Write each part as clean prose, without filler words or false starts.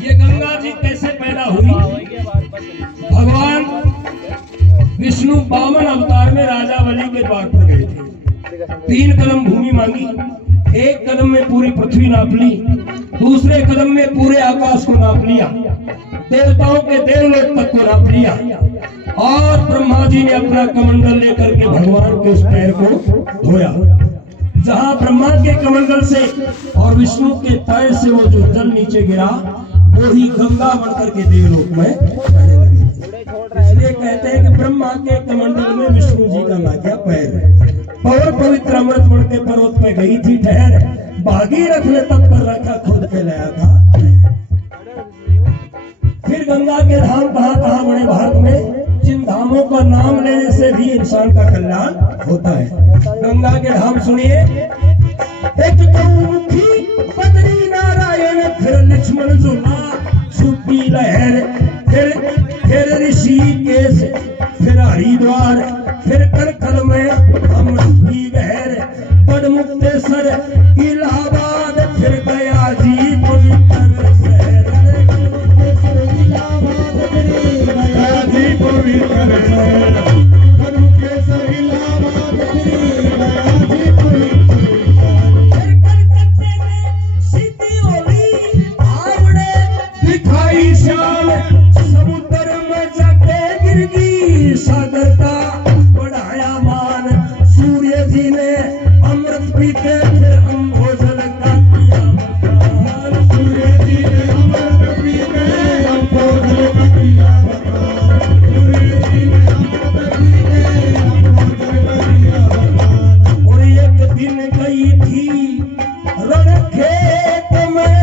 ये गंगा जी कैसे पैदा हुई? भगवान विष्णु 52 अवतार में राजा बलि के द्वार पर गए थे। 3 कदम भूमि मांगी, 1 कदम में पूरी पृथ्वी नाप ली, दूसरे कदम में पूरे आकाश को नाप लिया, देवताओं के देवलोक तक को नाप लिया, और ब्रह्मा जी ने अपना कमंडल लेकर के भगवान के उस पैर को धोया। जहां ब्रह्मा के कमंडल से और विष्णु के पैर से वो जो जल नीचे गिरा, वो ही गंगा बनकर के देवलोक में बहने लगी। इसलिए कहते हैं कि ब्रह्मा के कमंडल में विष्णु जी का लागिया पैर। और पवित्र अमृत मण के पर्वत पे गई थी ठहर, भागीरथ ने तब कर रखा खुद पे लाया था। फिर गंगा के धाम कहाँ कहाँ बड़े भारत में, जिन धामों का नाम लेने से भी इंसान का कल्याण होता है। गंगा के धाम सुनिए, एक गौमुखी बद्री नारायण, फिर लक्ष्मण झूला छुपी लहर, फिर ऋषिकेश, फिर हरिद्वार, फिर करकल में अमृत की बहर, बड़मुक्तेश्वर इलाहाबाद, फिर गया जी पवित्र शहर, गया जी पवित्र शहर, बड़मुक्तेश्वर इलाहाबाद, गया जी पवित्र शहर, कलकत्ते में सीधी होली आवड़े दिखाई शान, समुद्र में जाके गिरगी सागर का बढ़ाया मान, सूर्य जी ने अमृत पीते फिर अम्भोजन का किया बखान, सूर्य जी ने अमृत पीते अम्भोजन का किया बखान, सूर्य जी ने अमृत पीते अम्भोजन का किया बखान। और एक दिन गई थी रण खेत में,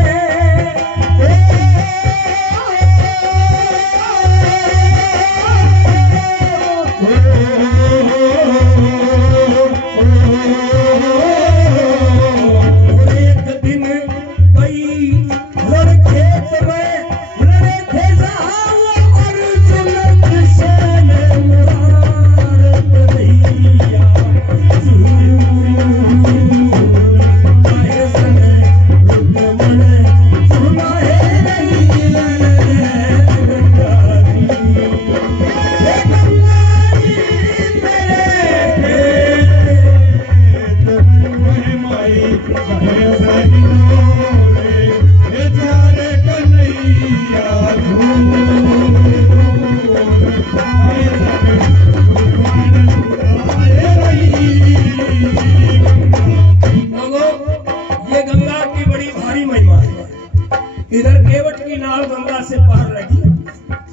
इधर केवट की नाव गंगा से पार लगी,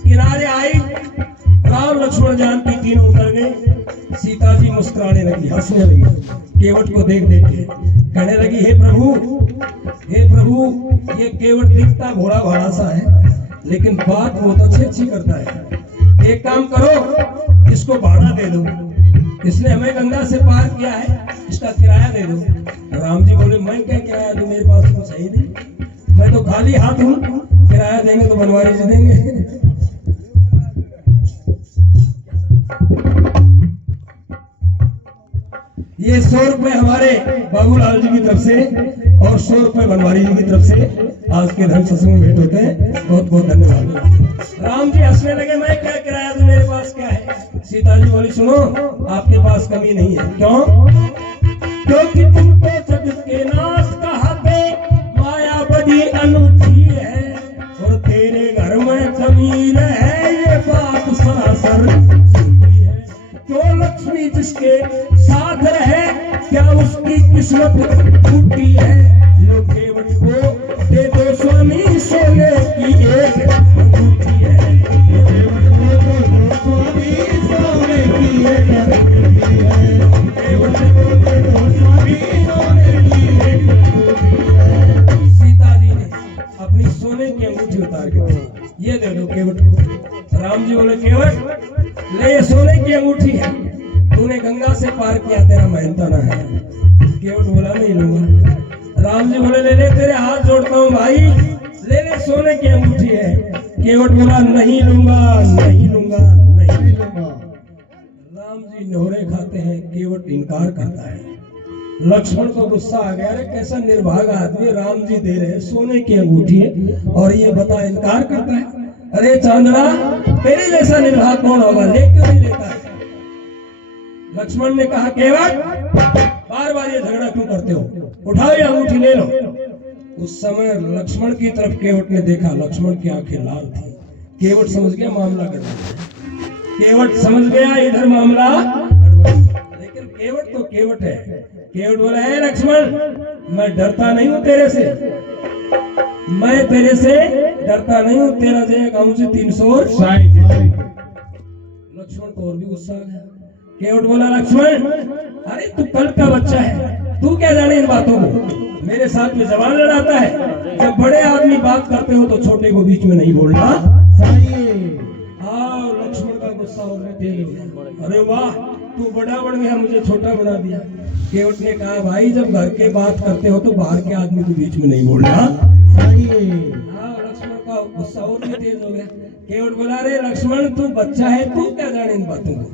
किनारे आई, राम लक्ष्मण जानकी तीनों उतर गए। सीता जी मुस्कुराने लगी, हंसने लगी, केवट को देख देख के कहने लगी, हे प्रभु, ये केवट दिखता घोड़ा भाड़ा सा है, लेकिन बात बहुत अच्छी करता है। एक काम करो, इसको भाड़ा दे दो, इसने हमें गंगा से पार किया है, इसका किराया दे दो। राम जी बोले, मैं क्या किराया दूं, मेरे पास कुछ है ही नहीं, मैं तो खाली हाथ हूं, किराया देंगे तो बनवारी जी देंगे। ये 100 रुपए हमारे बाबूलाल जी की तरफ से और 100 रुपए बनवारी जी की तरफ से आज के धन सत्संग में भेंट होते हैं। बहुत बहुत धन्यवाद। राम जी हंसने लगे, मैं क्या किराया दूं, मेरे पास क्या है। सीता जी बोली, सुनो, आपके पास कमी नहीं है। क्यों? क्योंकि तुमको जगत के नाथ कहते माया बड़ी अनूठी है, और तेरे घर में कमीन है, ये बात सरासर झूठी है। जो लक्ष्मी जिसके साथ रहे, क्या उसकी किस्मत फूटी है। लो केवट को दे दो स्वामी, सोने की एक अंगूठी है। लो केवट को दे दो स्वामी, सोने की एक अंगूठी है। केवट को दे दो स्वामी, सोने की एक अंगूठी है। सीता जी ने अपनी सोने की अंगूठी उतार के ये दे दो केवट को। राम जी बोले, केवट ले, ये सोने की अंगूठी है, तूने गंगा से पार किया, तेरा मेहनताना है। केवट बोला, नहीं लूंगा। राम जी बोले, ले ले, तेरे हाथ जोड़ता हूँ भाई, ले ले, सोने की अंगूठी है। केवट बोला, नहीं लूंगा, नहीं लूंगा, नहीं लूंगा। राम जी नोरे खाते हैं, केवट इनकार करता है। लक्ष्मण को गुस्सा आ गया, अरे कैसा निर्भाग आदमी, राम जी दे रहे सोने की अंगूठी और ये बता इनकार करता है। अरे चांदना, तेरे जैसा निर्भाग कौन होगा, ले क्यों नहीं लेता है? लक्ष्मण ने कहा, केवट बार बार ये झगड़ा क्यों करते हो, उठाओ ये अंगूठी ले लो। उस समय लक्ष्मण की तरफ केवट ने देखा, लक्ष्मण की आंखें लाल थी। केवट समझ गया मामला गड़बड़, केवट समझ गया इधर मामला गड़बड़। लेकिन केवट तो केवट है। केवट बोला, है लक्ष्मण, मैं डरता नहीं हूं तेरे से, मैं तेरे से डरता नहीं हूं, तेरा जय गांव से 360। लक्ष्मण को और भी गुस्सा आ गया। केवट बोला, लक्ष्मण अरे तू कल का बच्चा है, तू क्या जाने इन बातों को, मेरे साथ में जवान लड़ाता है। जब बड़े आदमी बात करते हो तो छोटे को बीच में नहीं बोलना चाहिए। हाँ, लक्ष्मण का गुस्सा और तेज हो गया। अरे वाह, तू बड़ा बन गया, मुझे छोटा बना दिया। केवट ने कहा, भाई जब घर के बात करते हो तो बाहर के आदमी के बीच में नहीं बोलना चाहिए। हाँ, लक्ष्मण का गुस्सा और भी तेज हो गया। केवट बोला, अरे लक्ष्मण तू बच्चा है, तू क्या जाने इन बातों को,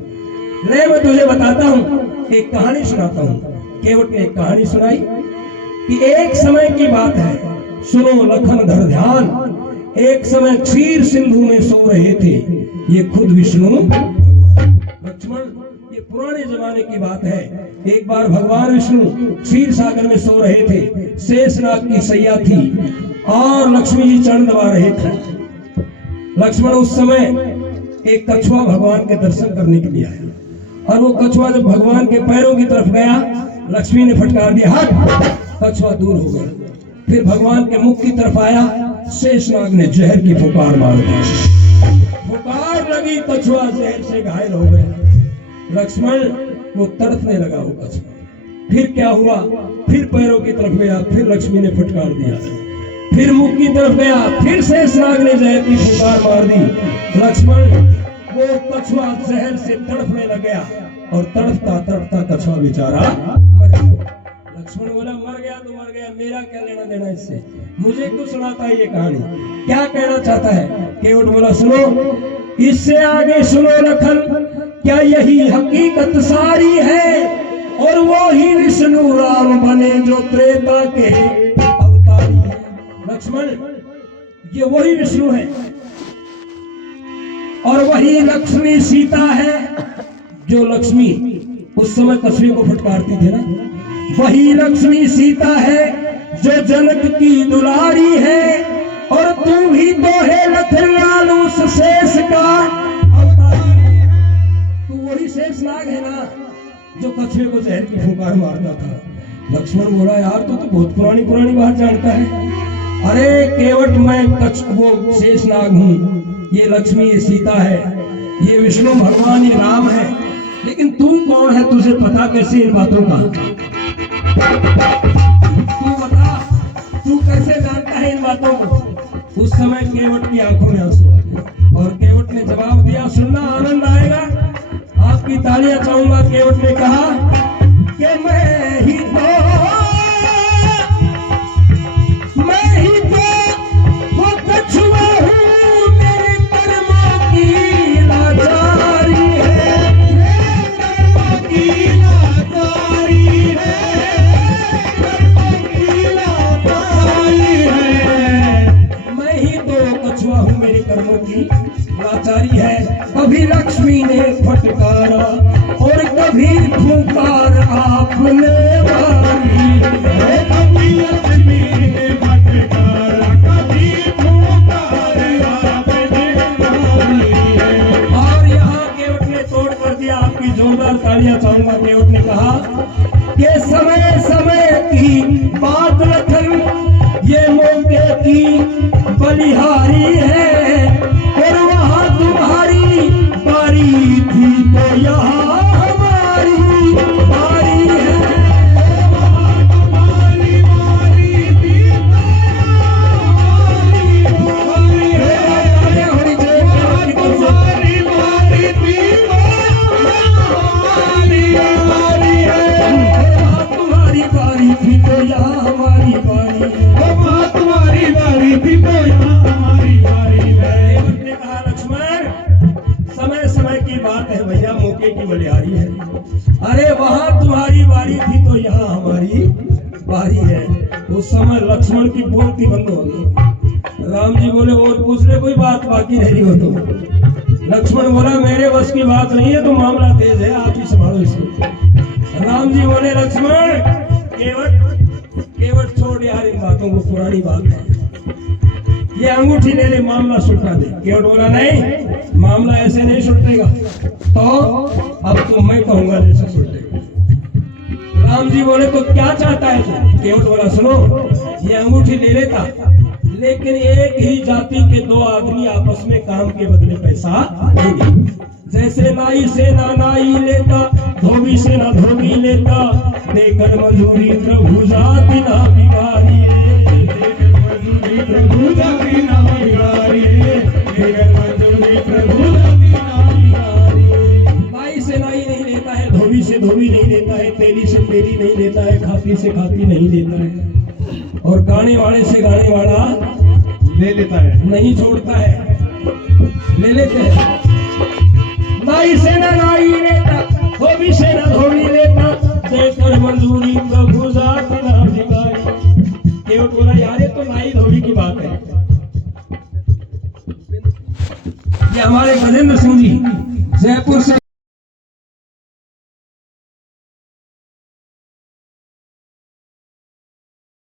ले मैं तुझे बताता हूँ, एक कहानी सुनाता हूँ। केवट ने एक कहानी सुनाई कि एक समय की बात है, सुनो लखन धर ध्यान। एक समय क्षीर सिंधु में सो रहे थे ये खुद विष्णु लक्ष्मण, ये पुराने जमाने की बात है। एक बार भगवान विष्णु क्षीर सागर में सो रहे थे, शेषनाग की सैया थी और लक्ष्मी जी चरण दबा रहे थे। लक्ष्मण उस समय एक कछुआ भगवान के दर्शन करने के लिए आया और वो कछुआ जब भगवान के पैरों की तरफ गया, लक्ष्मी ने फटकार दिया, हट। कछुआ दूर हो गया। फिर भगवान के मुख की तरफ आया, शेषनाग ने जहर की फुकार मार दी। फुकार लगी, कछुआ जहर से घायल हो गया। लक्ष्मण वो तड़पने लगा वो कछुआ। फिर क्या हुआ, फिर पैरों की तरफ गया, फिर लक्ष्मी ने फटकार दिया। फिर मुख की तरफ गया, फिर शेषनाग ने जहर की फुकार मार दी। लक्ष्मण वो कछुआ जहर से तड़पने लग गया और तड़पता तड़पता कछुआ बेचारा मर गया। लक्ष्मण बोला, मर गया तो मर गया, मेरा क्या लेना देना इससे, मुझे क्यों सुनाता है ये कहानी, क्या कहना चाहता है? केवट बोला, सुनो, इससे आगे सुनो लखन, क्या यही हकीकत सारी है और वो ही विष्णु राम बने जो त्रेता के अवतारी है। लक्ष्मण, ये वही विष्णु है और वही लक्ष्मी सीता है, जो लक्ष्मी उस समय कछुए को फटकारती थी ना, वही लक्ष्मी सीता है जो जनक की दुलारी है और तू भी तो है लखनलाल उस शेष का अवतारी। तू वही शेषनाग है ना जो कछुए को जहर की फुकार मारता था। लक्ष्मण बोला, यार तू तो बहुत पुरानी पुरानी बात जानता है। अरे केवट, मैं वो शेषनाग हूँ, ये लक्ष्मी ये सीता है, ये विष्णु भगवान ये राम है, लेकिन तू कौन है, तुझे पता कैसे इन बातों का, तू बता, तू कैसे जानता है इन बातों को? उस समय केवट की आंखों में आंसू आ गए और केवट ने जवाब दिया, सुनना आनंद आएगा, आपकी तालियां चाहूंगा। केवट ने कहा कि मैं ही तो वो कछुआ हूँ, मेरे कर्मों की लाचारी है, मेरे कर्मों की लाचारी है, कर्मों की लाचारी है। मैं ही तो कछुआ हूँ, मेरे कर्मों की लाचारी है। कभी लक्ष्मी ने फटकारा और कभी फुकार आपने मारी, कभी लक्ष्मी ने फटकारा, कभी फुकार आपने मारी। और यहाँ केवट ने तोड़ कर दिया, आपकी जोरदार तालियां चाहूंगा। केवट ने कहा कि समय समय की बात लखन, ये मौके की बलिहारी है और वहां तुम्हारी बारी थी तो यहाँ हमारी बारी है, वहां तुम्हारी बारी थी तो हमारी बारी है, हमारी बारी थी तो हमारी बारी है, वहां तुम्हारी बारी थी तो यहाँ हमारी बारी है, वहां तुम्हारी बारी थी तो यहाँ हमारी बारी। उस समय लक्ष्मण की बोलती बंद हो गई। राम जी बोले और पूछ ले, कोई बात बाकी रही हो तो। लक्ष्मण बोला मेरे बस की बात नहीं है, तो मामला तेज है, आप ही संभालो इसको। राम जी बोले लक्ष्मण केवट छोड़ यार इन बातों को, पुरानी बात है, ये अंगूठी ले ले, मामला सुलटा दे। केवट बोला नहीं, मामला ऐसे नहीं सुलटेगा, तो अब तो मैं कहूंगा जैसे सुलटेगा। राम जी बोले तो क्या चाहता है तू? केवट बोला सुनो, ये अंगूठी ले लेता, लेकिन एक ही जाति के दो आदमी आपस में काम के बदले पैसा देंगे। जैसे नाई से ना नाई लेता, धोबी से ना धोबी लेता, देकर मजूरी प्रभु जाति ना बिगाड़ी, देकर मजूरी प्रभु जाति ना बिगाड़ी, देकर मजूरी प्रभु जाति ना बिगाड़ी। नाई से नाई नहीं लेता है, धोबी से धोबी नहीं लेता है, तेली से तेली नहीं लेता है, खाती से खाती नहीं लेता है, और गाने वाले से गाने वाला ले लेता है, नहीं छोड़ता है, ले लेते हैं। नाई से ना नाई लेता, धोबी से ना धोबी लेता, देकर मजदूरी प्रभु जाति ना बिगाड़ी। केवट बोला यार ये तो नाई धोबी की बात है। ये हमारे गजेंद्र सिंह जी जयपुर से